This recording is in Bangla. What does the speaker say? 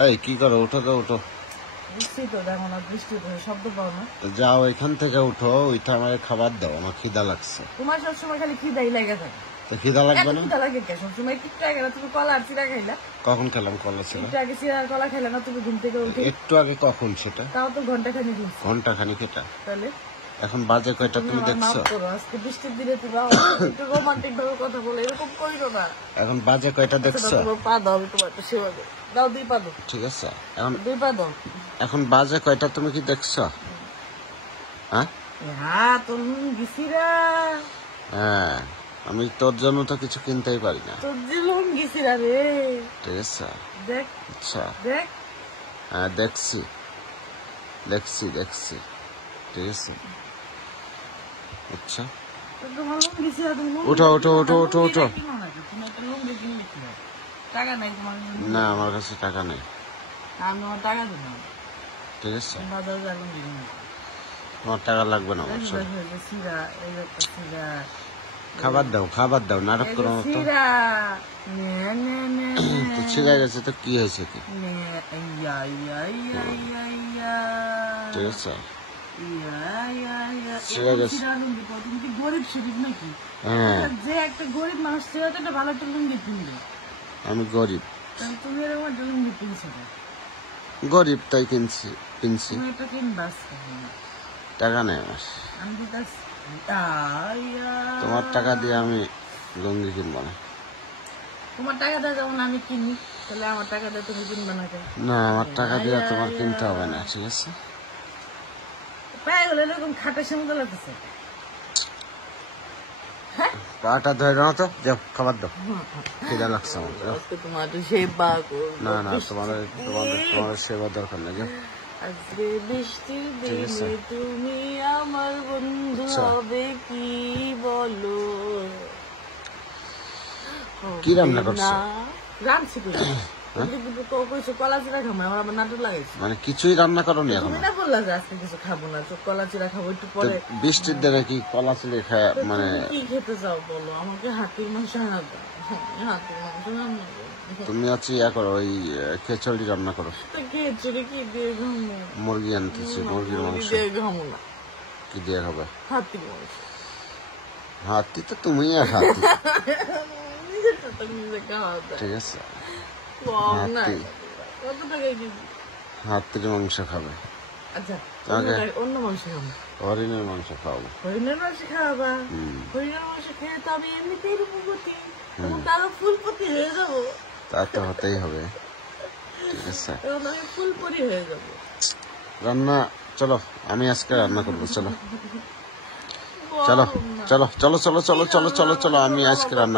এই কি করো? উঠো তো, উঠো। বৃষ্টি তো দেখো না, বৃষ্টি তো শব্দ পাও না। যাও এখান থেকে উঠো, ওইটা আমার খাবার দাও, আমার খিদা লাগছে। তোমার সবসময় খালি খিদাই লাগে থাকে। তো খিদা লাগবে না? খিদা লাগে কে? সবসময় কিটটা গেলে তুমি কলা আর চিরা খাইলা। কখন খেলাম কলা ছিল? একটু আগে চিরা আর কলা খাইলা না তুমি ঘুম থেকে উঠে? একটু আগে কখন সেটা? তাও তো ঘন্টা খানিক হয়েছে। ঘন্টা খানিক এটা? তাহলে এখন বাজে কয়টা তুমি দেখছো? আজকে বৃষ্টির দিনে তুমি একটু রোমান্টিক ভাবে কথা বলে এরকম করিও না। এখন বাজে কয়টা দেখছো? তোমার পা দাও, আমি তোমার একটা সেবা দেব। দাও 2 পা দাও। ঠিক আছে, এখন 2 পা দাও। এখন বাজে কয়টা তুমি কি দেখছো? হ্যাঁ হ্যাঁ, তোর লুঙ্গি চিরা। হ্যাঁ, আমি তোর জন্য তো কিছু কিনতেই পারি না। তোর যে লুঙ্গি চিরা রে। ঠিক আছে, দেখ আচ্ছা। দেখ। হ্যাঁ দেখছি দেখছি দেখছি, ঠিক আছে, আচ্ছা। তোমার লুঙ্গি চিরা, তুমি উঠো উঠো উঠো উঠো উঠো। তুমি একটা লুঙ্গি কিনবে কি? টাকা নাই তোমার? না, আমার কাছে টাকা নেই। আমি তোমার টাকা দেবো। ঠিক আছে, বাজার যা লুঙ্গি কিনবে। তোমার টাকা লাগবে না আমার। শোনো, চিরা, এই একটা চিরা। খাবার দাও, খাবার দাও, নাটক করো না তো। চিরা নে নে নে তো ছিঁড়ে গেছে তো কি হয়েছে কি? নে ইয়া ইয়া ইয়া ইয়া ইয়া। ঠিক আছে, ইয়া ইয়া ইয়া। ছিঁড়ে গেছে। চিরা লুঙ্গি পরো, তুমি কি গরিব শরীফ নাকি? হ্যাঁ, যে একটা গরিব মানুষ সে হয়তো একটা ভালো একটা লুঙ্গি কিনবে। আমি গরিব। তাহলে তুমি এরকম একটা লুঙ্গি কিনছো না? গরিব তাই কিনছি। তুমি একটা কিনবা আজকে। টাকা নেই আমার। আমি দিতাছি। তোমার টাকা দিয়ে আমি লুঙ্গি কিনবো না। তোমার টাকা দিয়ে যেমন আমি কিনি, তাহলে আমার টাকা দিয়ে তুমি কিনবে না কেন? না, আমার টাকা দিয়ে তোমার কিনতে হবে না, ঠিক আছে? পায়ে হলে এরকম খাটের সঙ্গে লাগতেছে। পাটা ধরে দাও তো, যাও খাবার দাও, খিদা লাগছে আমার। যাও। আজকে তোমার তো সেবা করবো। না না, তোমার সেবা দরকার নেই, যাও। আজকে বৃষ্টির ঠিক আছে। দিনে তুমি আমার বন্ধু আচ্ছা। হবে কি বলো? কি রান্না করছো? রাঁধছি কলা চিরা খাবো, আমার আবার নাটক লাগাইছি। মানে কিছুই রান্না করোনি এখন? তুমি না বললা যে আজকে কিছু খাবো না, তো কলা চিরা খাবো একটু পরে। বৃষ্টির দিনে কি কলা চিড়ে খায়? তো মানে তুমি কি খেতে চাও বলো? আমাকে হাতির মাংস আনা দাও। হাতির মাংস রান্না করো। তুমি আছি ইয়া করো, ওই খিচুড়ি রান্না করো। তো খিচুড়ি কি দিয়ে খাবো? মুরগি আনতেছি, মুরগির মাংস। দিয়ে খাবো না, কি দিয়ে খাবে? হাতির মাংস। হাতি তো তুমি আর হাতি। নিজেরটা তো নিজে খাওয়া যায়। ঠিক আছে, কম নাই। হাতি। কত টাকায় কেজি? হাতির মাংস খাবে? আচ্ছা, আগে অন্য মাংস খাবো। হরিণের মাংস খাওয়াবো। হরিণের মাংস খাওয়াবা? হরিণের মাংস খেয়ে তো আমি এমনিতেই রূপবতী, এবং তারও ফুলপতি হয়ে যাবো। তা তো হতেই হবে, ঠিক আছে। এবং আমি ফুলপরি হয়ে যাবো। রান্না চলো, আমি আজকে রান্না করবো। চলো চলো চলো চলো চলো চলো চলো চলো চলো, আমি আজকে রান্না